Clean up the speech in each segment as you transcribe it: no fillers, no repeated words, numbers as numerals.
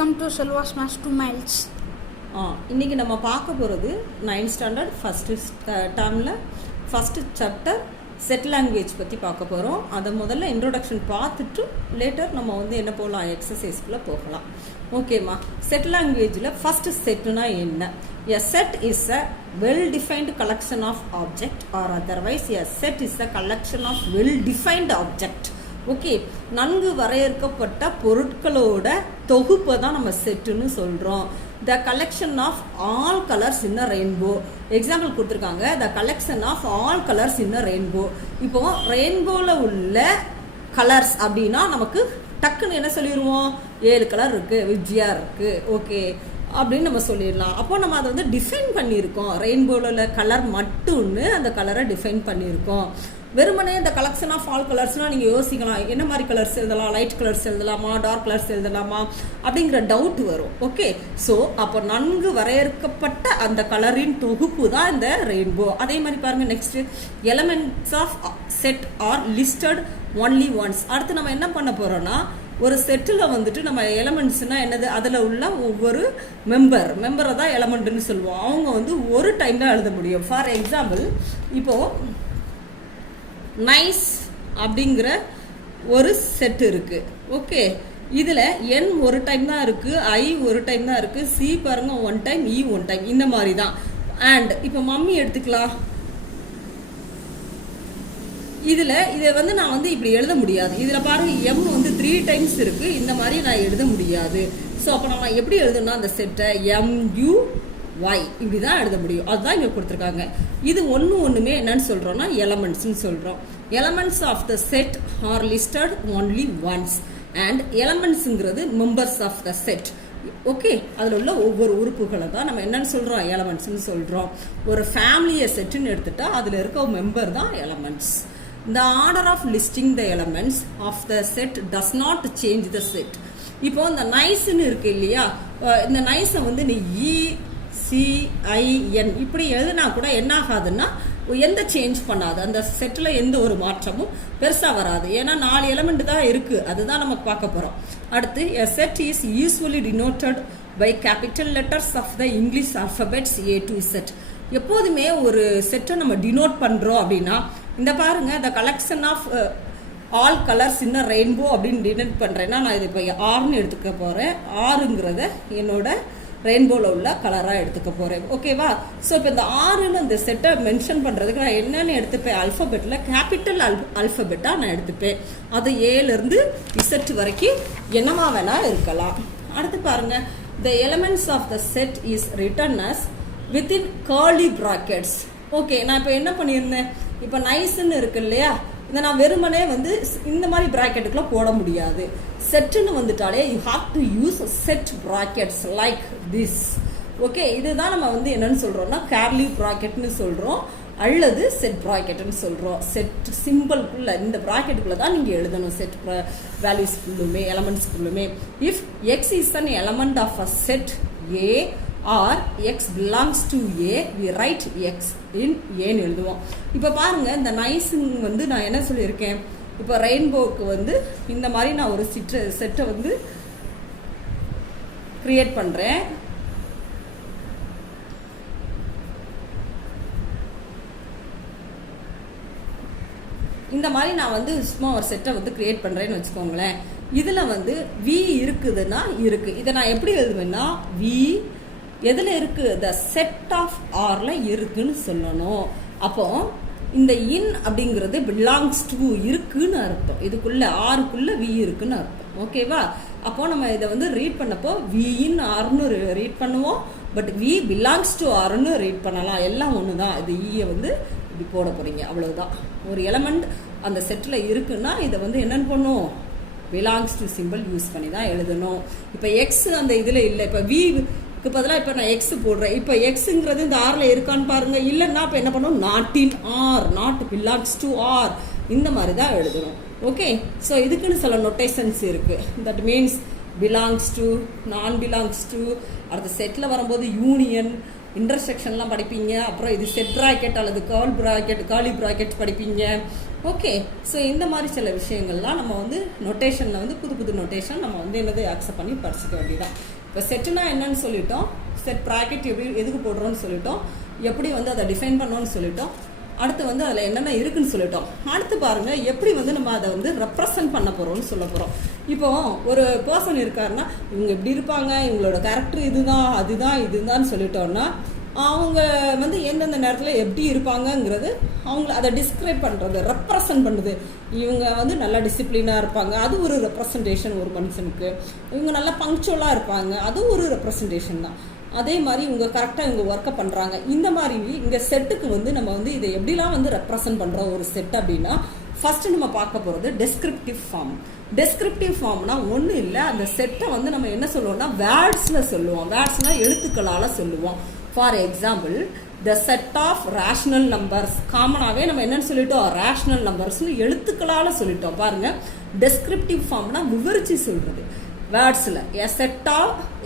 Welcome to Selva's maths 2 miles. இன்றைக்கி நம்ம பார்க்க போகிறது 9th ஸ்டாண்டர்ட் ஃபஸ்ட்டு டேர்மில் ஃபஸ்ட்டு சாப்டர் செட் லாங்குவேஜ் பற்றி பார்க்க போகிறோம். அதை முதல்ல இன்ட்ரோடக்ஷன் பார்த்துட்டு லேட்டர் நம்ம என்ன போகலாம், எக்ஸசைஸ்க்குள்ளே போகலாம். ஓகேம்மா, செட் லாங்குவேஜில் ஃபஸ்ட்டு செட்டுனா என்ன? A set is a well defined collection of object or otherwise a set is a collection of well defined object. Okay, நன்கு வரையறுக்கப்பட்ட பொருட்களோட தொகுப்பை தான் நம்ம செட்டுன்னு சொல்கிறோம். The collection of all colours in a rainbow. Example கொடுத்துருக்காங்க, the collection of all colours in a rainbow. இப்போ ரெயின்போவில் உள்ள கலர்ஸ் அப்படின்னா நமக்கு டக்குன்னு என்ன சொல்லிடுவோம், 7 கலர் இருக்குது, விஜயா இருக்குது, ஓகே அப்படின்னு நம்ம சொல்லிடலாம். அப்போ நம்ம அதை டிஃபைன் பண்ணியிருக்கோம். ரெயின்போவில் உள்ள கலர் மட்டும்னு அந்த கலரை டிஃபைன் பண்ணியிருக்கோம். வெறுமனே இந்த கலெக்ஷன் ஆஃப் ஆல் கலர்ஸ்னால் நீங்கள் யோசிக்கலாம், என்ன மாதிரி கலர்ஸ் எழுதலாம், லைட் கலர்ஸ் எழுதலாமா, டார்க் கலர்ஸ் எழுதலாமா அப்படிங்கிற டவுட் வரும். ஓகே, ஸோ அப்போ நன்கு வரையறுக்கப்பட்ட அந்த கலரின் தொகுப்பு தான் இந்த ரெயின்போ. அதே மாதிரி பாருங்கள், next elements of set are listed only once. அடுத்து நம்ம என்ன பண்ண போகிறோன்னா, ஒரு செட்டில் நம்ம எலமெண்ட்ஸ்னால் என்னது, அதில் உள்ள ஒவ்வொரு மெம்பரை தான் எலமெண்ட்டுன்னு சொல்லுவோம். அவங்க ஒரு டைம் தான் எழுத முடியும். ஃபார் எக்ஸாம்பிள், இப்போது நைஸ் அப்படிங்கிற ஒரு செட் இருக்குது. ஓகே, இதில் என் ஒரு டைம் தான் இருக்குது, ஐ ஒரு டைம் தான் இருக்குது, சி பாருங்க 1 டைம், இ 1 டைம், இந்த மாதிரி தான். அண்ட் இப்போ மம்மி எடுத்துக்கலாம். இதில் இதை நான் இப்படி எழுத முடியாது. இதில் பாருங்க, எம் 3 டைம்ஸ் இருக்குது, இந்த மாதிரி நான் எழுத முடியாது. ஸோ அப்போ நம்ம எப்படி எழுதணும்னா, அந்த செட்டை MU Y இப்படி தான் எழுத முடியும். அதுதான் இங்கே கொடுத்துருக்காங்க. இது ஒன்றுமே என்னன்னு சொல்கிறோன்னா எலமெண்ட்ஸ்ன்னு சொல்கிறோம். Elements of the set are listed only once and எலமெண்ட்ஸுங்கிறது members of the set. Okay, அதில் உள்ள ஒவ்வொரு உறுப்புகளை தான் நம்ம என்னன்னு சொல்கிறோம், எலமெண்ட்ஸ்ன்னு சொல்கிறோம். ஒரு ஃபேமிலியை செட்டுன்னு எடுத்துட்டா அதில் இருக்க மெம்பர் தான் elements. The order of listing the elements of the set does not change the set. இப்போ இந்த நைஸ்ன்னு இருக்கு இல்லையா, இந்த நைஸை நீ ECIN இப்படி எழுதுனா கூட என்ன ஆகாதுன்னா, எந்த சேஞ்ச் பண்ணாது, அந்த செட்டில் எந்த ஒரு மாற்றமும் பெருசாக வராது. ஏன்னா 4 எலிமெண்ட் தான் இருக்குது, அதுதான் நம்ம பார்க்க போகிறோம். அடுத்து, a set is usually denoted by capital letters of the English alphabets A to Z. எப்போதுமே ஒரு செட்டை நம்ம டினோட் பண்ணுறோம் அப்படின்னா, இந்த பாருங்க, the collection of all colors in a rainbow அப்படின்னு டினோட் பண்ணுறேன்னா, நான் இது இப்போ ஆர்னு எடுத்துக்க போகிறேன். ஆறுங்கிறத என்னோட ரெயின்போவில் உள்ள கலராக எடுத்துக்க போகிறேன். ஓகேவா? ஸோ இப்போ இந்த ஆறுன்னு இந்த செட்டை மென்ஷன் பண்ணுறதுக்கு நான் என்னென்னு எடுத்துப்பேன், அல்ஃபபெட்டில் கேபிட்டல் அல்ஃபபெட்டாக நான் எடுத்துப்பேன். அது ஏலேருந்து Z வரைக்கும் என்னமா வேணால் இருக்கலாம். அடுத்து பாருங்கள், the elements of the set is written as within curly brackets. Okay, நான் இப்போ என்ன பண்ணியிருந்தேன், இப்போ நைஸ்ன்னு இருக்கு இல்லையா, இதை நான் வெறுமனே இந்த மாதிரி ப்ராக்கெட்டுக்குள்ள போட முடியாது. செட்டுன்னு வந்துட்டாலே you have to use set brackets like this. Okay, இதுதான் நம்ம என்னன்னு சொல்கிறோம்னா கேர்லி ப்ராக்கெட்னு சொல்கிறோம், அல்லது செட் ப்ராக்கெட்னு சொல்கிறோம். செட் சிம்பிள்குள்ளே இந்த ப்ராக்கெட்டுக்குள்ளே தான் நீங்கள் எழுதணும் செட் வேல்யூஸ்குள்ளுமே எலமெண்ட்ஸ்குள்ளுமே. If x is an element of a set A or x belongs to A, we write x in A ன்னு எழுதுவோம். இப்போ பாருங்கள், இந்த நைஸுங்க நான் என்ன சொல்லியிருக்கேன், இப்போ ரெயின்போவுக்கு இந்த மாதிரி நான் ஒரு செட்டை கிரியேட் பண்ணுறேன். இந்த மாதிரி நான் சும்மா ஒரு செட்டை கிரியேட் பண்ணுறேன்னு வச்சுக்கோங்களேன். இதில் V இருக்குதுன்னா இருக்குது. இதை நான் எப்படி எழுதுவேன்னா, V எதில் இருக்குது, த செட் ஆஃப் ஆரில் இருக்குன்னு சொல்லணும். அப்போ இந்த இன் அப்படிங்கிறது பிலாங்ஸ் டு இருக்குன்னு அர்த்தம். இதுக்குள்ளே ஆறுக்குள்ளே V இருக்குன்னு அர்த்தம். ஓகேவா? அப்போ நம்ம இதை ரீட் பண்ணப்போ V இன் ஆர்னு ரீட் பண்ணுவோம், பட் V பிலாங்ஸ் டு ஆர்னு ரீட் பண்ணலாம். எல்லாம் ஒன்று தான். இது ஈயை இப்படி போட போகிறீங்க, அவ்வளோதான். ஒரு எலமெண்ட் அந்த செட்டில் இருக்குன்னா இதை என்னென்னு பண்ணும், பிலாங்ஸ் டு சிம்பிள் யூஸ் பண்ணி தான் எழுதணும். இப்போ எக்ஸ் அந்த இதில் இல்லை, இப்போ விக்கு பதிலாக இப்போ நான் எக்ஸ் போடுறேன். இப்போ எக்ஸுங்கிறது இந்த ஆரில் இருக்கான்னு பாருங்கள். இல்லைன்னா இப்போ என்ன பண்ணணும், not in R, not belongs to R, இந்த மாதிரி தான் எழுதணும். ஓகே, ஸோ இதுக்குன்னு சில நொட்டேஷன்ஸ் இருக்குது. தட் மீன்ஸ் பிலாங்ஸ் டு, நான் பிலாங்ஸ் டு, அடுத்த செட்டில் வரும்போது யூனியன், இன்டர்செக்ஷன்லாம் படிப்பீங்க. அப்புறம் இது செட் ப்ராக்கெட் அல்லது கார்லி ப்ராக்கெட் படிப்பீங்க. ஓகே. ஸோ இந்த மாதிரி சில விஷயங்கள்லாம் நம்ம வந்து நொட்டேஷனில் வந்து புது புது நொட்டேஷன் நம்ம வந்து என்னது அக்செப்ட் பண்ணி படிச்சுக்க வேண்டியதான். இப்போ செட்டுனா என்னன்னு சொல்லிட்டோம், செட் ப்ராக்கெட் எப்படி எதுக்கு போடுறோன்னு சொல்லிட்டோம், எப்படி வந்து அதை டிஃபைன் பண்ணோன்னு சொல்லிட்டோம், அடுத்து வந்து அதில் என்னென்ன இருக்குன்னு சொல்லிட்டோம். அடுத்து பாருங்கள் எப்படி வந்து நம்ம அதை வந்து ரெப்ரசன்ட் பண்ண போகிறோம்னு சொல்ல போகிறோம். இப்போது ஒரு பர்சன் இருக்காருன்னா இவங்க எப்படி இருப்பாங்க, இவங்களோட கேரக்டர் இதுதான் அதுதான் இதுதான்னு சொல்லிட்டோன்னா அவங்க வந்து எந்தெந்த நேரத்தில் எப்படி இருப்பாங்கங்கிறது அவங்கள அதை டிஸ்கிரைப் பண்ணுறது, ரெப்ரசன்ட் பண்ணுது. இவங்க வந்து நல்லா டிசிப்ளினாக இருப்பாங்க, அது ஒரு ரெப்ரசன்டேஷன் ஒரு மனுஷனுக்கு. இவங்க நல்லா பங்க்சுவலாக இருப்பாங்க, அது ஒரு ரெப்ரசன்டேஷன் தான். அதே மாதிரி இவங்க கரெக்டாக இவங்க ஒர்க்கை பண்ணுறாங்க. இந்த மாதிரி இங்கே செட்டுக்கு வந்து நம்ம வந்து இதை எப்படிலாம் வந்து ரெப்ரசன்ட் பண்ணுறோம் ஒரு செட் அப்படின்னா, ஃபஸ்ட்டு நம்ம பார்க்க போகிறது டெஸ்கிரிப்டிவ் ஃபார்ம். டெஸ்கிரிப்டிவ் ஃபார்ம்னா ஒன்றும் இல்லை, அந்த செட்டை வந்து நம்ம என்ன சொல்லுவோம்னா வேர்ட்ஸில் சொல்லுவோம். வேர்ட்ஸ்னால் எழுத்துக்களால் சொல்லுவோம். For example the set of rational numbers, காமனாகவே நம்ம என்னன்னு சொல்லிட்டோம், ரேஷனல் நம்பர்ஸ்னு எழுத்துக்களால் சொல்லிட்டோம். பாருங்கள், டெஸ்கிரிப்டிவ் ஃபார்ம்னா விவரிச்சு சொல்கிறது வேர்ட்ஸில்.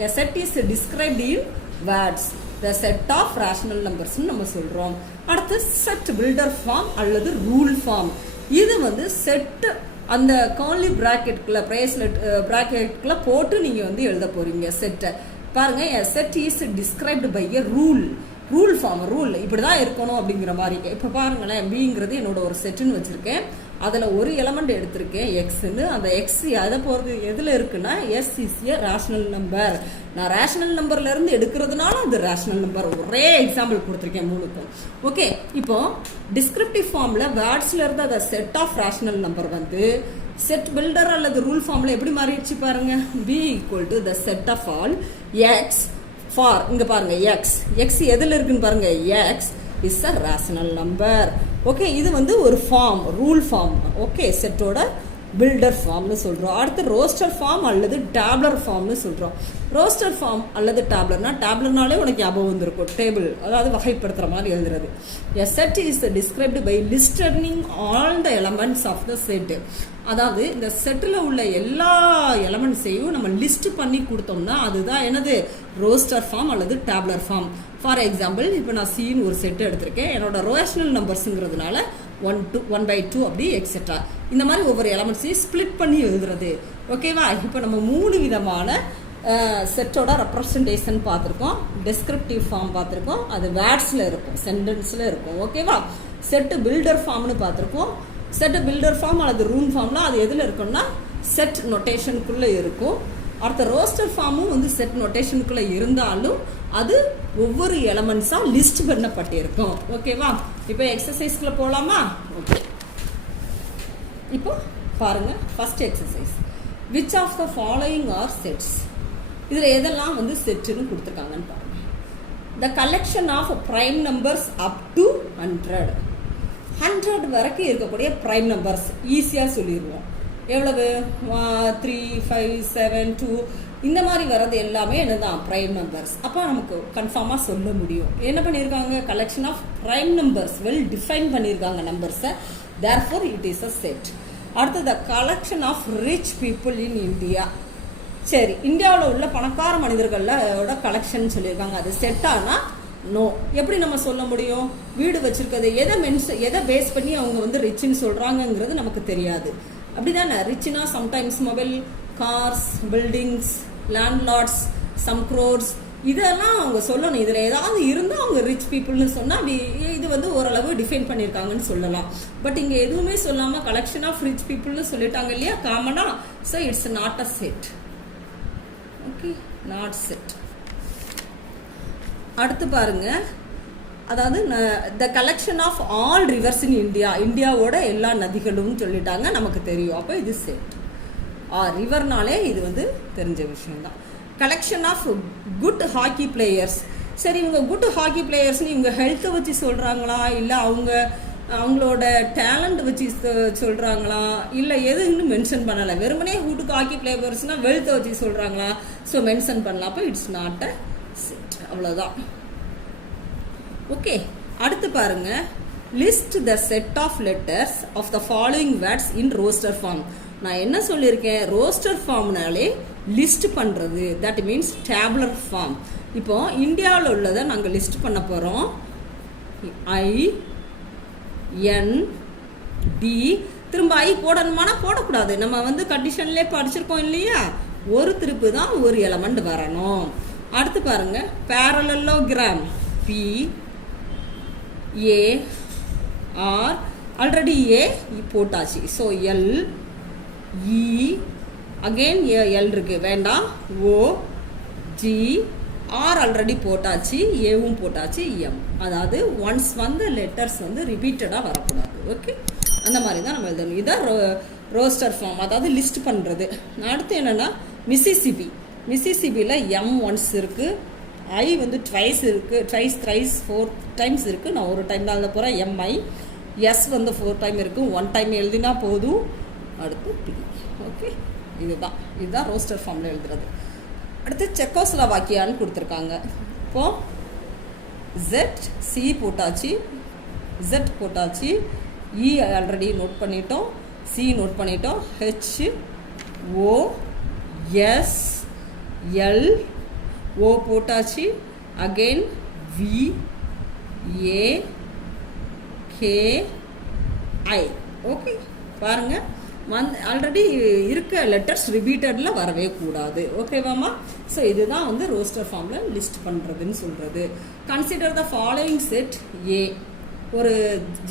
A set is described in words, the set of rational நம்பர்ஸ்னு நம்ம சொல்கிறோம். அடுத்து செட் பில்டர் ஃபார்ம் அல்லது ரூல் ஃபார்ம். இது வந்து செட்டு அந்த கார்லி ப்ராக்கெட்டுக்குள்ள ப்ராக்கெட்டுக்குள்ள போட்டு நீங்கள் வந்து எழுத போகிறீங்க செட்டை. பாருங்க, a set is described by a rule form. Rule இப்படி தான் இருக்கணும் அப்படிங்கிற மாதிரி. இப்போ பாருங்களேன், பிங்கிறது என்னோட ஒரு செட்டுன்னு வச்சுருக்கேன், அதில் ஒரு எலமெண்ட் எடுத்திருக்கேன் எக்ஸ்ன்னு. அந்த எக்ஸ் அதை போகிறது எதில் இருக்குன்னா S is a rational number. நான் ரேஷனல் நம்பர்லேருந்து எடுக்கிறதுனால அது ரேஷனல் நம்பர். ஒரே எக்ஸாம்பிள் கொடுத்துருக்கேன் மூணுக்கும். ஓகே, இப்போ டிஸ்கிரிப்டிவ் ஃபார்மில் வேர்ட்ஸில் இருந்து அதை செட் ஆஃப் ரேஷனல் நம்பர் வந்து செட் பில்டர் அல்லது ரூல் ஃபார்மில் எப்படி மாறிடுச்சு பாருங்க. B equal to the set of all x for, இங்கே பாருங்க எக்ஸ் எதில் இருக்குன்னு பாருங்க, x is a rational number. Okay, இது வந்து ஒரு ஃபார்ம், ரூல் ஃபார்ம். ஓகே, செட்டோட பில்டர் ஃபார்ம்னு சொல்கிறோம். அடுத்து ரோஸ்டர் ஃபார்ம் அல்லது டேப்லர் ஃபார்ம்னு சொல்கிறோம். ரோஸ்டர் ஃபார்ம் அல்லது டேப்லர்னா, டேப்லர்னாலே உனக்கு ஞாபகம் வந்திருக்கும், டேபிள், அதாவது வகைப்படுத்துகிற மாதிரி எழுதுறது. A set is described by listening all the elements of the set. அதாவது இந்த செட்டில் உள்ள எல்லா எலமெண்ட்ஸையும் நம்ம லிஸ்ட் பண்ணி கொடுத்தோம்னா அதுதான் என்னது, ரோஸ்டர் ஃபார்ம் அல்லது டேப்லர் ஃபார்ம். ஃபார் எக்ஸாம்பிள், இப்போ நான் சீன்னு ஒரு செட்டு எடுத்திருக்கேன், என்னோட ரேஷனல் நம்பர்ஸுங்கிறதுனால 1/2 அப்படி எக்ஸெட்ரா. இந்த மாதிரி ஒவ்வொரு எலமெண்ட்ஸையும் ஸ்பிளிட் பண்ணி எழுதுறது. ஓகேவா? இப்போ நம்ம 3 விதமான செட்டோட ரெப்ரசன்டேஷன் பார்த்துருக்கோம். டெஸ்கிரிப்டிவ் ஃபார்ம் பார்த்துருக்கோம், அது வேர்ட்ஸில் இருக்கும், சென்டென்ஸில் இருக்கும். ஓகேவா? செட்டு பில்டர் ஃபார்ம்னு பார்த்துருக்கோம். செட் பில்டர் ஃபார்ம் அல்லது ரூல் ஃபார்ம்லாம் அது எதில் இருக்குன்னா செட் நொட்டேஷனுக்குள்ளே இருக்கும். அடுத்த ரோஸ்டர் ஃபார்மும் வந்து செட் நொட்டேஷனுக்குள்ளே இருந்தாலும் அது ஒவ்வொரு எலமெண்ட்ஸாக லிஸ்ட் பண்ணப்பட்டிருக்கும். ஓகேவா? இப்போ எக்ஸசைஸ்க்குள்ளே போகலாமா? ஓகே, இப்போ பாருங்கள், first exercise. Which of the following are sets? இதில் எதெல்லாம் வந்து செட்டுன்னு கொடுத்துருக்காங்கன்னு பாருங்கள். The collection of prime numbers up to 100 வரைக்கும் இருக்கக்கூடிய ப்ரைம் நம்பர்ஸ் ஈஸியாக சொல்லிடுவோம். எவ்வளவு? 3, 5, 7, 2 இந்த மாதிரி வர்றது எல்லாமே என்னதான் ப்ரைம் நம்பர்ஸ். அப்போ நமக்கு கன்ஃபார்மாக சொல்ல முடியும். என்ன பண்ணியிருக்காங்க? Collection of prime numbers, well define பண்ணியிருக்காங்க நம்பர்ஸை. Therefore it is a set. அடுத்தது collection of rich people in India. சரி, இந்தியாவில் உள்ள பணக்கார மனிதர்களோட கலெக்ஷன் சொல்லியிருக்காங்க, அது செட்டானா நோ. எப்படி நம்ம சொல்ல முடியும்? வீடு வச்சிருக்கிறது எதை பேஸ் பண்ணி அவங்க வந்து ரிச்சுன்னு சொல்கிறாங்கங்கிறது நமக்கு தெரியாது. அப்படிதானே? ரிச்சுனா sometimes mobile, cars, buildings, landlords, some crores, இதெல்லாம் அவங்க சொல்லணும். இதில் ஏதாவது இருந்தால் அவங்க ரிச் பீப்புள்னு சொன்னால் இது வந்து ஓரளவு டிஃபைன் பண்ணியிருக்காங்கன்னு சொல்லலாம். பட் இங்கே எதுவுமே சொல்லாமல் கலெக்ஷன் ஆஃப் ரிச் பீப்புள்னு சொல்லிட்டாங்க இல்லையா காமனாக. So it's not a set. Okay, not set. அடுத்து பாருங்க, அதாவது the collection of all rivers in India, இந்தியாவோட எல்லா நதிகளும் சொல்லிட்டாங்க, நமக்கு தெரியும். அப்போ இது செட். ரிவர்னாலே இது வந்து தெரிஞ்ச விஷயம்தான். Collection of good hockey players. சரி, இவங்க குட் ஹாக்கி பிளேயர்ஸ்னு இவங்க ஹெல்த்தை வச்சு சொல்கிறாங்களா, இல்லை அவங்களோட டேலண்ட் வச்சு சொல்கிறாங்களா, இல்லை எதுன்னு மென்ஷன் பண்ணலை. வெறுமனே குட் ஹாக்கி பிளேயர்ஸ்னால் வெல்த்தை வச்சு சொல்கிறாங்களா? ஸோ மென்ஷன் பண்ணலாம். அப்போ இட்ஸ் நாட் அ செட். அவ்வளோதான். ஓகே, அடுத்து பாருங்க, list the set of letters of the following words in roster form. நான் என்ன சொல்லியிருக்கேன்? ரோஸ்டர் ஃபார்ம்னாலே லிஸ்ட் பண்ணுறது, தட் மீன்ஸ் டேப்லர் ஃபார்ம். இப்போ இந்தியாவில் உள்ளதை நாங்கள் லிஸ்ட் பண்ண போகிறோம். INDIA D. திரும்ப ஐ போடணுமானா போடக்கூடாது, நம்ம வந்து கண்டிஷன்லேயே படிச்சிருக்கோம் இல்லையா, ஒரு திருப்பு தான் ஒரு எலமெண்ட் வரணும். அடுத்து பாருங்க parallelogram P A R, already A போட்டாச்சு. So L E again L இருக்கு வேண்டாம், ஓ ஜி ஆர் ஆல்ரெடி போட்டாச்சு, ஏவும் போட்டாச்சு, எம். அதாவது ஒன்ஸ் வந்து லெட்டர்ஸ் வந்து ரிப்பீட்டடாக வரக்கூடாது. ஓகே, அந்த மாதிரி தான் நம்ம எழுதணும். இதான் ரோஸ்டர் ஃபார்ம், அதாவது லிஸ்ட் பண்ணுறது. அடுத்து என்னென்னா மிசிசிபி. மிசிசிபியில் எம் ஒன்ஸ் இருக்குது, ஐ வந்து ட்வைஸ் இருக்குது, ட்வைஸ் த்ரைஸ் 4 டைம்ஸ் இருக்குது. நான் ஒரு டைம் தான் எழுத போகிறேன் எம்ஐ. எஸ் வந்து 4 டைம் இருக்குது, 1 டைம் எழுதினா போதும். அடுத்து பி. ஓகே, இதுதான் ரோஸ்டர் ஃபார்மில் எழுதுறது. அடுத்து செக்கோஸ்லோவாக்கியான்னு கொடுத்துருக்காங்க. இப்போது ஜெட் சி போட்டாச்சு, ஜெட் போட்டாச்சு, இ ஆல்ரெடி நோட் பண்ணிட்டோம், சி நோட் பண்ணிட்டோம், H O S L O போட்டாச்சு, again V A K I. Okay பாருங்க, ஆல்ரெடி இருக்க லெட்டர்ஸ் ரிப்பீட்டடில் வரவே கூடாது. ஓகேவாமா? ஸோ இதுதான் வந்து ரோஸ்டர் ஃபார்மில் லிஸ்ட் பண்ணுறதுன்னு சொல்கிறது. Consider the following set. A ஒரு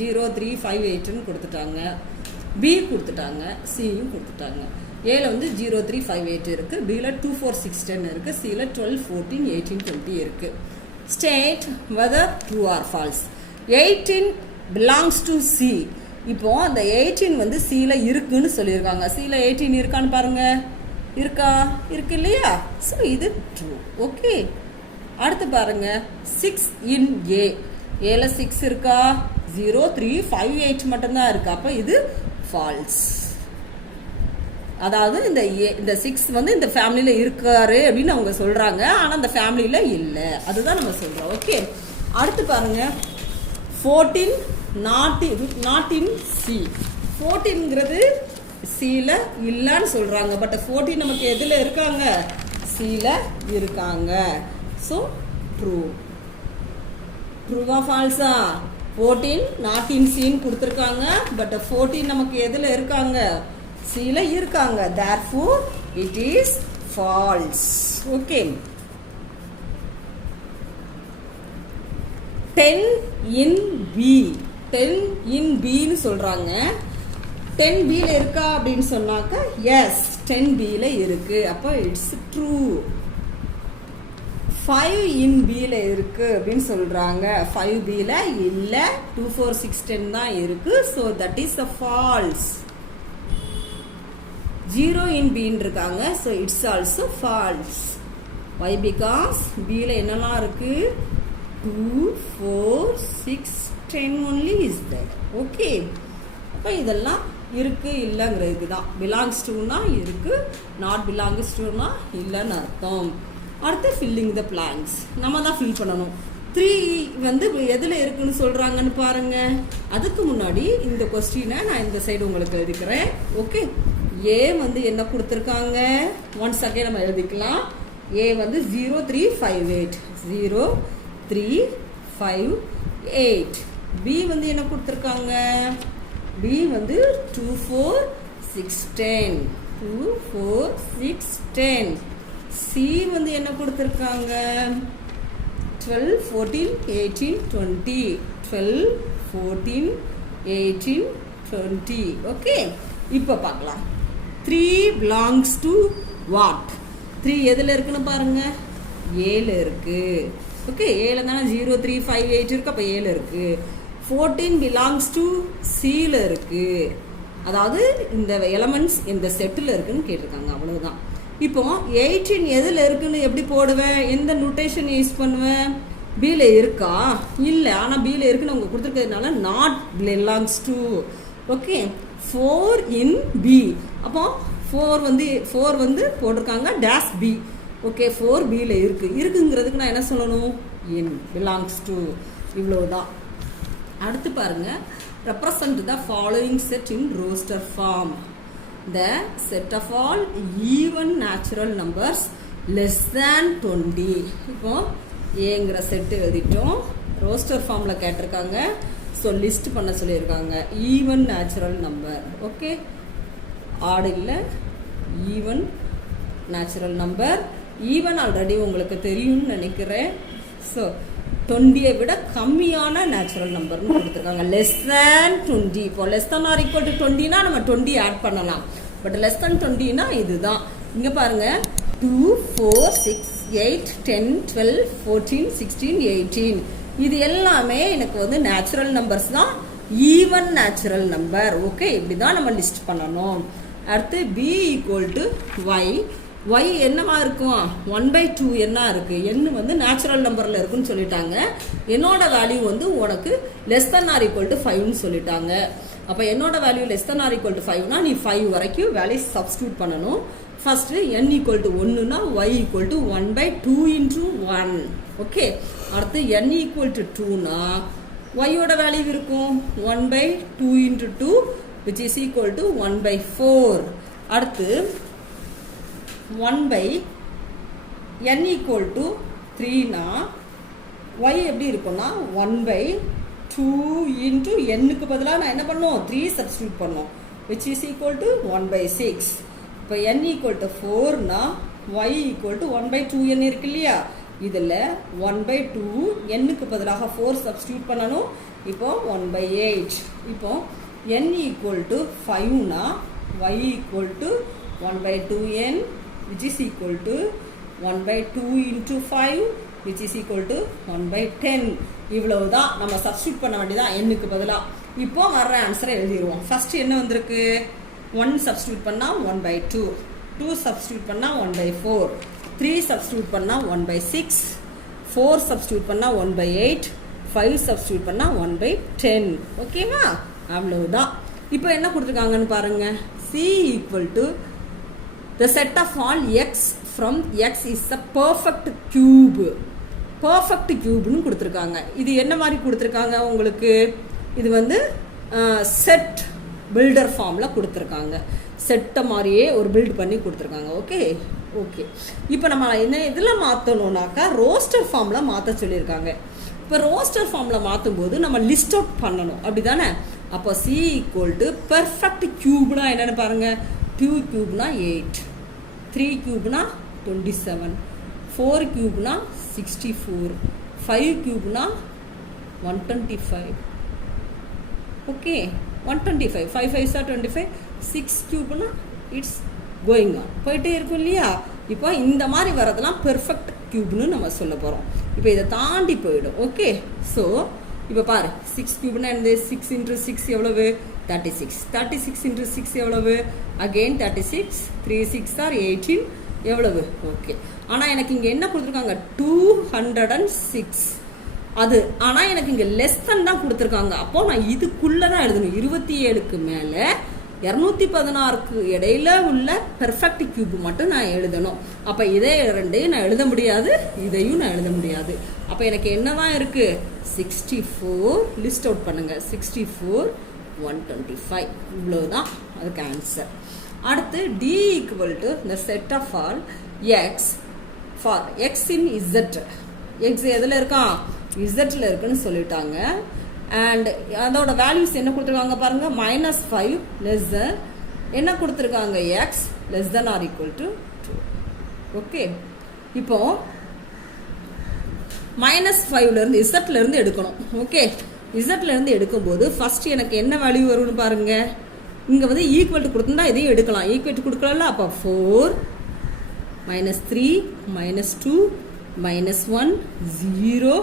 0 3 5 8ன்னு கொடுத்துட்டாங்க, பி கொடுத்துட்டாங்க, சியும் கொடுத்துட்டாங்க. ஏல வந்து 0 3 5 8 இருக்குது, பியில் 2 4 6 10 இருக்குது, சியில் 12 14 18 20 இருக்குது. State weather true or false. 18 belongs to C. இப்போ அந்த 18 வந்து சியில் இருக்குன்னு சொல்லியிருக்காங்க. சியில் 18 இருக்கான்னு பாருங்க, இருக்கா? இருக்கு இல்லையா? ஸோ இது ட்ரூ. ஓகே, அடுத்து பாருங்க 6 இன் ஏ. ஏல 6 இருக்கா? 0 3 5 8 மட்டும்தான் இருக்கு. அப்போ இது ஃபால்ஸ். அதாவது இந்த 6 வந்து இந்த ஃபேமிலியில் இருக்காரு அப்படின்னு அவங்க சொல்றாங்க, ஆனால் அந்த ஃபேமிலியில் இல்லை, அதுதான் நம்ம சொல்றோம். ஓகே, அடுத்து பாருங்க 14 நாட் இன் சி. 14ங்கிறது சியில் இல்லைன்னு சொல்கிறாங்க, பட் 14 நமக்கு எதில் இருக்காங்க? சியில் இருக்காங்க. So true. ட்ரூவா ஃபால்ஸா? 14 நாட் இன் சின்னு கொடுத்துருக்காங்க, பட் 14 நமக்கு எதில் இருக்காங்க? சியில் இருக்காங்க. therefore it is false. Okay, 10 in B. 10 in Bன்னு சொல்றாங்க. 10 Bல இருக்கா அப்படின்னு சொன்னாக்க எஸ் 10 Bல இருக்கு, அப்போ இட்ஸ் ட்ரூ. 5 in Bல இருக்கு அப்படின்னு சொல்றாங்க, 5 Bல இல்ல, 2 4 6 10 தான் இருக்கு. So that is a false. 0 in B இருக்காங்க, so it's also false. Why? Because Bல என்னெல்லாம் இருக்கு? 2 4 6 10 only is there. ஓகே, அப்போ இதெல்லாம் இருக்கு இல்லைங்கிறதுக்கு தான். பிலாங்ஸ் டுனா இருக்கு, நாட் பிலாங்ஸ் டுனா இல்லைன்னு அர்த்தம். அடுத்து ஃபில்லிங் த பிளாங்க்ஸ், நம்ம தான் ஃபில் பண்ணணும். 3 வந்து எதில் இருக்குன்னு சொல்கிறாங்கன்னு பாருங்க. அதுக்கு முன்னாடி இந்த கொஸ்டினை நான் இந்த சைடு உங்களுக்கு எழுதிக்கிறேன். ஓகே, ஏ வந்து என்ன கொடுத்துருக்காங்க? ஒன்ஸ் அகைன் நம்ம எழுதிக்கலாம். ஏ வந்து 0 3 5 8 0 3 5 8. பி வந்து என்ன கொடுத்துருக்காங்க? பி வந்து 2 4 6 10 2 4 6 10. சி வந்து என்ன கொடுத்துருக்காங்க? 12 14 18 20 12 14 18 20. ஓகே, இப்போ பார்க்கலாம். 3 belongs to what? 3 எதில் இருக்குன்னு பாருங்க, ஏல இருக்கு. ஓகே, ஏல தானே 0 3 5 8 இருக்கு, அப்போ ஏல இருக்கு. 14 belongs to சியில் இருக்கு, அதாவது இந்த எலமெண்ட்ஸ் இந்த செட்டில் இருக்குன்னு கேட்டிருக்காங்க, அவ்வளவுதான். இப்போ 18 எதில் இருக்குன்னு எப்படி போடுவேன்? எந்த நோட்டேஷன் யூஸ் பண்ணுவேன்? பியில் இருக்கா? இல்லை, ஆனால் பியில் இருக்குன்னு அவங்க கொடுத்துருக்கிறதுனால not belongs to. Okay, 4 in B. அப்போ 4 வந்து போட்டிருக்காங்க டேஷ் பி. ஓகே, 4 பியில் இருக்குங்கிறதுக்கு நான் என்ன சொல்லணும்? இன் பிலாங்ஸ் டு. இவ்வளவுதான். அடுத்து பாருங்க, represent the following set in roster form. The set of all even natural numbers less than 20. இப்போ ஏங்கிற செட்டு எழுதிட்டோம். ரோஸ்டர் ஃபார்மில் கேட்டிருக்காங்க. ஸோ லிஸ்ட் பண்ண சொல்லியிருக்காங்க even natural number. Okay, odd இல்லை, even natural number. Even already உங்களுக்கு தெரியும்னு நினைக்கிறேன். ஸோ 20 விட கம்மியான நேச்சுரல் நம்பர்னு கொடுத்துருக்காங்க. Less than 20. இப்போ less than or equal to 20னா நம்ம 20 ஆட் பண்ணலாம். பட் லெஸ் தேன் 20னா இதுதான். இங்கே பாருங்க 2, 4, 6, 8, 10, 12, 14, 16, 18 இது எல்லாமே எனக்கு வந்து நேச்சுரல் நம்பர்ஸ் தான், ஈவன் நேச்சுரல் நம்பர். ஓகே, இப்படி தான் நம்ம லிஸ்ட் பண்ணணும். அடுத்து b equal to y. y என்னவா இருக்கும்? 1/2 என்ன இருக்கு? n வந்து நேச்சுரல் நம்பர்ல இருக்குன்னு சொல்லிட்டாங்க. என்னோட வேல்யூ வந்து உனக்கு less than or equal to 5ன்னு சொல்லிட்டாங்க. அப்போ என்னோட value less than or equal to 5னா நீ 5 வரைக்கும் வேல்யூ சப்ஸ்டியூட் பண்ணணும். ஃபர்ஸ்ட் n ஈக்குவல் டு 1னா y equal to 1/2 into 1. Okay, அடுத்து n ஈக்குவல் டு 2னா y-ஓட வேல்யூ இருக்கும் 1/2 into 2 which is equal to 1/4. அடுத்து 1/n equal to 3னா y எப்படி இருக்கும்னா 1/2 into n-க்கு பதிலாக நான் என்ன பண்ணணும்? 3 சப்ஸ்டியூட் பண்ணோம் which is equal to 1/6. இப்போ n equal to 4னா y equal to 1/2n இருக்கு இல்லையா? இதில் 1/2 n-க்கு பதிலாக 4 சப்ஸ்டியூட் பண்ணணும். இப்போ 1/8. இப்போ n equal to 5னா y equal to 1/2n which is equal to 1/2 into 5 which is equal to 1/10. இவ்வளவுதான். நம்ம சப்ஸ்டியூட் பண்ண வேண்டியதான் n-க்கு பதிலாக. இப்போ வர்ற ஆன்சரை எழுதிடுவோம். ஃபர்ஸ்ட் என்ன வந்திருக்கு? 1 சப்ஸ்டியூட் பண்ணால் 1/2, 2 சப்ஸ்டியூட் பண்ணால் 1/4, 3 சப்ஸ்டியூட் பண்ணால் 1/6, 4 சப்ஸ்டியூட் பண்ணால் 1/8, 5 சப்ஸ்டியூட் பண்ணால் 1/10. ஓகேவா? அவ்வளவுதான். இப்போ என்ன கொடுத்துருக்காங்கன்னு பாருங்க. c equal to the set of all x from x is a perfect cube. perfect cubeன்னு கொடுத்துருக்காங்க. இது என்ன மாதிரி கொடுத்துருக்காங்க உங்களுக்கு? இது வந்து செட் பில்டர் ஃபார்மில் கொடுத்துருக்காங்க. செட்டை மாதிரியே ஒரு பில்ட் பண்ணி கொடுத்துருக்காங்க. Okay okay. இப்போ நம்ம என்ன இதில் மாற்றணுன்னாக்கா ரோஸ்டர் ஃபார்மில் மாற்ற சொல்லியிருக்காங்க. இப்போ ரோஸ்டர் ஃபார்மில் மாற்றும் போது நம்ம லிஸ்ட் அவுட் பண்ணணும், அப்படி தானே? அப்போ c ஈக்குவல் டு பெர்ஃபெக்ட் கியூப்னா என்னென்னு பாருங்கள். 2 கியூப்னா 8, 3 கியூப்னா 27, 4 கியூப்னா 64, 5 கியூப்னா 125. ஓகே, 125, 5 5s are 25, 6 கியூப்னா இட்ஸ் கோயிங் ஆன், போயிட்டே இருக்கும் இல்லையா? இப்போ இந்த மாதிரி வரதெல்லாம் பெர்ஃபெக்ட் கியூப்னு நம்ம சொல்ல போகிறோம். இப்போ இதை தாண்டி போயிடும். ஓகே, ஸோ இப்போ பாரு 6 கியூப்னா இந்த 6 இன்ட்டு 6 எவ்வளவு? 36. 36 இன்ட்டு 6 எவ்வளவு? அகெயின் 36, 3 6 are 18 எவ்வளவு? ஓகே. ஆனால் எனக்கு இங்கே என்ன கொடுத்துருக்காங்க? 206 அது. ஆனால் எனக்கு இங்கே லெஸ் தன் தான் கொடுத்துருக்காங்க. அப்போது நான் இதுக்குள்ளே தான் எழுதணும். 27க்கு மேலே 216க்கு இடையில உள்ள பெர்ஃபெக்ட் கியூப் மட்டும் நான் எழுதணும். அப்போ இதே ரெண்டையும் நான் எழுத முடியாது, இதையும் நான் எழுத முடியாது. அப்போ எனக்கு என்னதான் இருக்கு? 64 லிஸ்ட் அவுட் பண்ணுங்க. 64, 125 இவ்வளவுதான் அதுக்கு ஆன்சர். அடுத்து d equal to the set of all x for x in z. x எதில் இருக்கான்? zல இருக்குன்னு சொல்லிட்டாங்க. அண்ட் அதோட வேல்யூஸ் என்ன கொடுத்துருக்காங்க பாருங்க. -5 லெஸ் தென் என்ன கொடுத்துருக்காங்க? x less than or equal to 2. Okay, இப்போ -5லேருந்து இசட்லேருந்து எடுக்கணும். ஓகே, இசட்லேருந்து எடுக்கும்போது ஃபர்ஸ்ட் எனக்கு என்ன வேல்யூ வரும்னு பாருங்க. இங்கே வந்து ஈக்குவல் டு கொடுத்துருந்தா இதையும் எடுக்கலாம். ஈக்குவல் டு கொடுக்கல. அப்போ 4 -3 -2 -1 0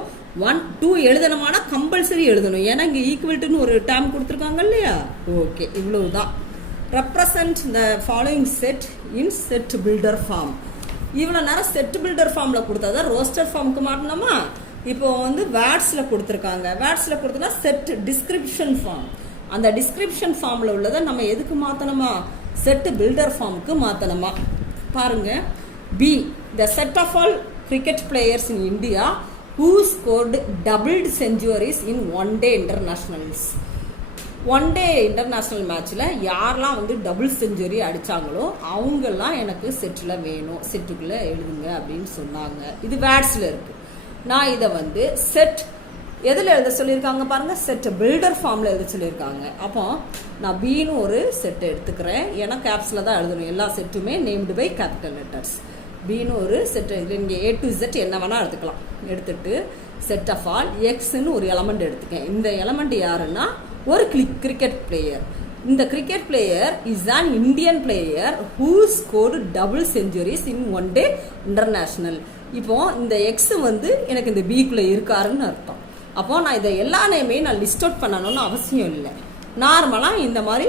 1 2 எழுதணுமானா கம்பல்சரி எழுதணும். ஏன்னா இங்கே ஈக்குவல்ட்டுன்னு ஒரு டேர்ம் கொடுத்துருக்காங்க இல்லையா? ஓகே, இவ்வளவுதான். Represent the following set in set builder form. இவ்வளோ நேரம் செட் பில்டர் ஃபார்மில் கொடுத்தா ரோஸ்டர் ஃபார்முக்கு மாட்டணுமா? இப்போ வந்து வேர்ட்ஸில் கொடுத்துருக்காங்க. வேர்ட்ஸில் கொடுத்தனா செட் டிஸ்கிரிப்ஷன் ஃபார்ம். அந்த டிஸ்கிரிப்ஷன் ஃபார்மில் உள்ளதை நம்ம எதுக்கு மாற்றணுமா? செட் பில்டர் ஃபார்முக்கு மாற்றணுமா? பாருங்க. B the set of all cricket players in India who scored doubled centuries in one day internationals. One day international மேட்ச்சில் யாரெல்லாம் வந்து டபுள் செஞ்சுரி அடித்தாங்களோ அவங்கெல்லாம் எனக்கு செட்டில் வேணும், செட்டுக்குள்ளே எழுதுங்க அப்படின்னு சொன்னாங்க. இது வேர்ட்ஸில் இருக்குது. நான் இதை வந்து செட் எதில் எழுத சொல்லியிருக்காங்க பாருங்கள், செட் பில்டர் ஃபார்மில் எழுத சொல்லியிருக்காங்க. அப்போ நான் பின்னு ஒரு செட்டை எடுத்துக்கிறேன். ஏன்னா கேப்ஸில் தான் எழுதணும், எல்லா செட்டுமே நேம்டு பை கேபிட்டல் லெட்டர்ஸ். பின்னு ஒரு செட்டு, இங்கே A to Z என்ன வேணால் எடுத்துக்கலாம். எடுத்துட்டு செட் ஆஃப் ஆல் எக்ஸ்ன்னு ஒரு எலமெண்ட் எடுத்துக்கேன். இந்த எலமெண்ட் யாருன்னா ஒரு கிரிக்கெட் பிளேயர். இந்த cricket player is an Indian player who scored double centuries in one day international. இப்போ இந்த எக்ஸ் வந்து எனக்கு இந்த பிக்குள்ளே இருக்காருன்னு அர்த்தம். அப்போ நான் இதை எல்லா நேமே நான் லிஸ்ட் அவுட் பண்ணணும்னு அவசியம் இல்லை. நார்மலாக இந்த மாதிரி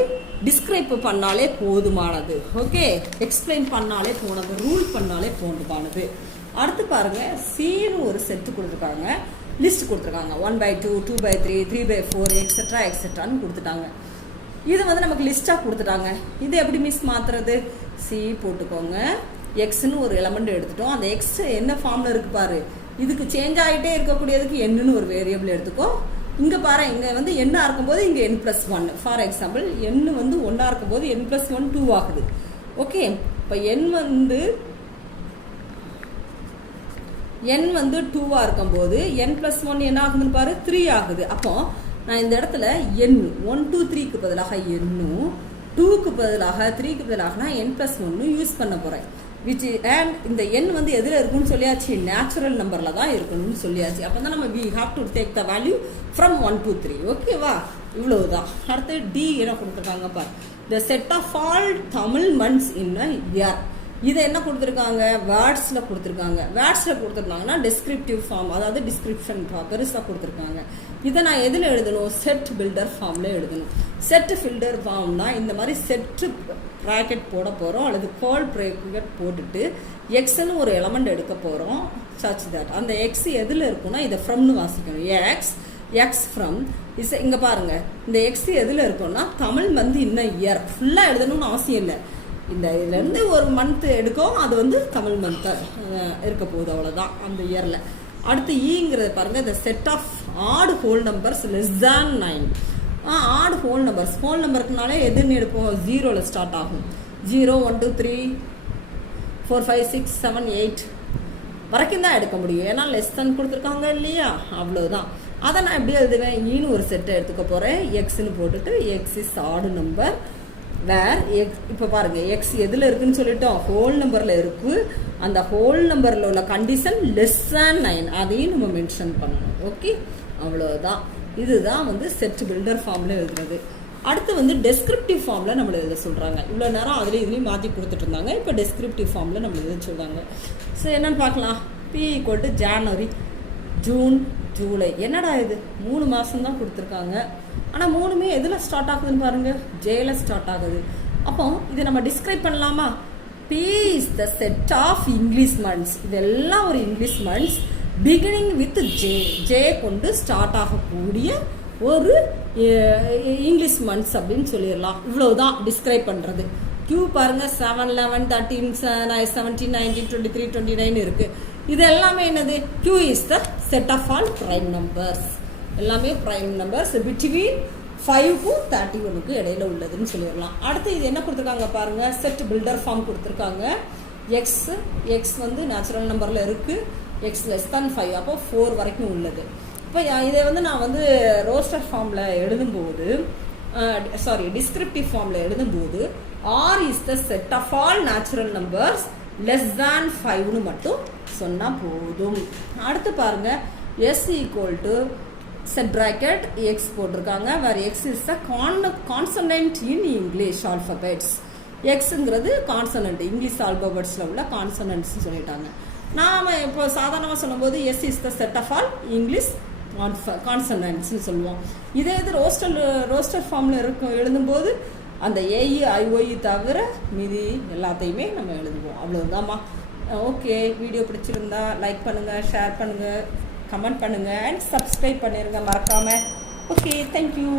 டிஸ்கிரைப் பண்ணாலே போதுமானது. ஓகே, எக்ஸ்பிளைன் பண்ணாலே போனது, ரூல் பண்ணாலே போதுமானது. அடுத்து பாருங்கள், சீனு ஒரு செட்டு கொடுத்துருக்காங்க, லிஸ்ட் கொடுத்துருக்காங்க. 1/2, 2/3, 3/4 எக்ஸெட்ரா எக்ஸெட்ரான்னு கொடுத்துட்டாங்க. இது வந்து நமக்கு லிஸ்ட்டாக கொடுத்துட்டாங்க. இது எப்படி மிஸ் மாற்றுறது? சி போட்டுக்கோங்க, எக்ஸ்ன்னு ஒரு எலமெண்ட் எடுத்துட்டோம். அந்த எக்ஸ் என்ன ஃபார்மில் இருக்குது பாரு, இதுக்கு சேஞ்ச் ஆகிட்டே இருக்கக்கூடியதுக்கு என்னன்னு ஒரு வேரியபிள் எடுத்துக்கோ. இங்கே பாரு, இங்கே வந்து எண்ணாக இருக்கும்போது இங்கே n+1. ஃபார் எக்ஸாம்பிள் எண் வந்து 1 இருக்கும்போது n+1 2 ஆகுது. ஓகே, இப்போ n வந்து 2 இருக்கும்போது n+1 என்ன ஆகுதுன்னு பாரு, 3 ஆகுது. அப்போ நான் இந்த இடத்துல n 1 2 3க்கு பதிலாக n-ம் 2க்கு பதிலாக 3க்கு பதிலாக நான் n+1 யூஸ் பண்ண போகிறேன். விச் அண்ட் இந்த n வந்து எதில் இருக்குன்னு சொல்லியாச்சு, நேச்சுரல் நம்பரில் தான் இருக்கணும்னு சொல்லியாச்சு. அப்போ தான் நம்ம we have to take the value from 1 to 3. ஓகேவா, இவ்வளவுதான். அடுத்து டி என்ன கொடுத்துருக்காங்க பார், the set of all Tamil months in a year. இதை என்ன கொடுத்துருக்காங்க, வேர்ட்ஸில் கொடுத்துருக்காங்க. வேர்ட்ஸில் கொடுத்துருக்காங்கன்னா டெஸ்கிரிப்டிவ் ஃபார்ம், அதாவது டிஸ்கிரிப்ஷன் பெருசாக கொடுத்துருக்காங்க. இதை நான் எதில் எழுதணும், செட் பில்டர் ஃபார்மில் எழுதணும். செட் பில்டர் ஃபார்ம்னா இந்த மாதிரி செட்டு ப்ராக்கெட் போட போகிறோம், அல்லது கோல் ப்ராக்கெட் போட்டுட்டு எக்ஸ்ன்னு ஒரு எலமெண்ட் எடுக்க போகிறோம். சச் தட் அந்த எக்ஸ் எதில் இருக்குன்னா இதை ஃப்ரம்னு வாசிக்கணும். X from is. இங்கே பாருங்கள், இந்த எக்ஸ் எதில் இருக்குன்னா தமிழ் வந்து இன்னும் இயர் ஃபுல்லாக எழுதணும்னு அவசியம் இல்லை. இந்த இதுலேருந்து ஒரு மந்த் எடுக்கும், அது வந்து தமிழ் மந்த்தை இருக்க போகுது, அவ்வளோதான் அந்த இயரில். அடுத்து ஈங்கிறது பாருங்கள், இந்த set of odd whole numbers less than 9. Odd whole நம்பருக்குனாலே எதுன்னு எடுப்போம், 0ல் ஸ்டார்ட் ஆகும். 0 1 2 3 4 5 6 7 8 வரைக்கும் தான் எடுக்க முடியும். ஏன்னா லெஸ் தேன் கொடுத்துருக்காங்க இல்லையா, அவ்வளோதான். அதை நான் எப்படி எழுதுவேன், ஈன்னு ஒரு செட்டை எடுத்துக்க போகிறேன். எக்ஸ்ன்னு போட்டுட்டு எக்ஸ் இஸ் ஆடு நம்பர் வேர் எக்ஸ். இப்போ பாருங்கள், எக்ஸ் எதில் இருக்குதுன்னு சொல்லிட்டோம், ஹோல் நம்பரில் இருக்குது. அந்த ஹோல் நம்பரில் உள்ள கண்டிஷன் லெஸ் தேன் 9, அதையும் நம்ம மென்ஷன் பண்ணணும். ஓகே, அவ்வளோதான். இதுதான் வந்து செட் பில்டர் ஃபார்மில் எழுதுறது. அடுத்து வந்து டெஸ்கிரிப்டிவ் ஃபார்மில் நம்மளை எழுத சொல்கிறாங்க. இவ்வளோ நேரம் அதுலேயும் இதுலேயும் மாற்றி கொடுத்துட்டு இருந்தாங்க, இப்போ டெஸ்கிரிப்டிவ் ஃபார்மில் நம்மளை எழுத சொல்கிறாங்க. ஸோ என்னென்னு பார்க்கலாம். P = January, June, July. என்னடா இது 3 மாதம் தான் கொடுத்துருக்காங்க, ஆனால் 3மே எதில் ஸ்டார்ட் ஆகுதுன்னு பாருங்கள், ஜேயில் ஸ்டார்ட் ஆகுது. அப்போ இதை நம்ம டிஸ்கிரைப் பண்ணலாமா? P is the set of English months. இதெல்லாம் ஒரு English months beginning with J கொண்டு ஸ்டார்ட் ஆகக்கூடிய ஒரு இங்கிலீஷ் மந்த்ஸ் அப்படின்னு சொல்லிடலாம். இவ்வளவுதான் டிஸ்கிரைப் பண்ணுறது. Q பாருங்கள், 7 11 13 17 19 23 29 இருக்குது. இது எல்லாமே என்னது, Q is the set of all prime numbers. எல்லாமே ப்ரைம் நம்பர்ஸ் பிட்வீன் 5 to 31க்கு இடையில உள்ளதுன்னு சொல்லிடலாம். அடுத்து இது என்ன கொடுத்துருக்காங்க பாருங்கள், செட் பில்டர் ஃபார்ம் கொடுத்துருக்காங்க. எக்ஸ் வந்து நேச்சுரல் நம்பரில் இருக்குது, எக்ஸ் லெஸ் தேன் 5, அப்போ 4 வரைக்கும் உள்ளது. இப்போ இதை வந்து நான் வந்து ரோஸ்டர் ஃபார்மில் எழுதும்போது, டிஸ்கிரிப்டிவ் ஃபார்மில் எழுதும்போது R is the set of all natural numbers less than 5ன்னு மட்டும் சொன்னால் போதும். அடுத்து பாருங்கள், S equal to set bracket X போட்டிருக்காங்க. வேறு X is the consonant in English alphabets. எக்ஸுங்கிறது கான்சனன்ட், இங்கிலீஷ் ஆல்ஃபபெட்ஸில் உள்ள கான்சனன்ட்ஸ்னு சொல்லிட்டாங்க. நாம் இப்போ சாதாரணமாக சொல்லும்போது S is the set of all English கான்சனன்ட்ஸ்னு சொல்லுவோம். இதே இது ரோஸ்டர் ஃபார்மில் இருக்கும் எழுதும்போது அந்த ஏஇ ஐஓஇ தவிர மீதி எல்லாத்தையுமே நம்ம எழுதுவோம். அவ்வளோதாம்மா. ஓகே, வீடியோ பிடிச்சிருந்தா லைக் பண்ணுங்கள், ஷேர் பண்ணுங்கள், கமெண்ட் பண்ணுங்கள் அண்ட் சப்ஸ்கிரைப் பண்ணிடுங்க மறக்காமல். Okay, thank you.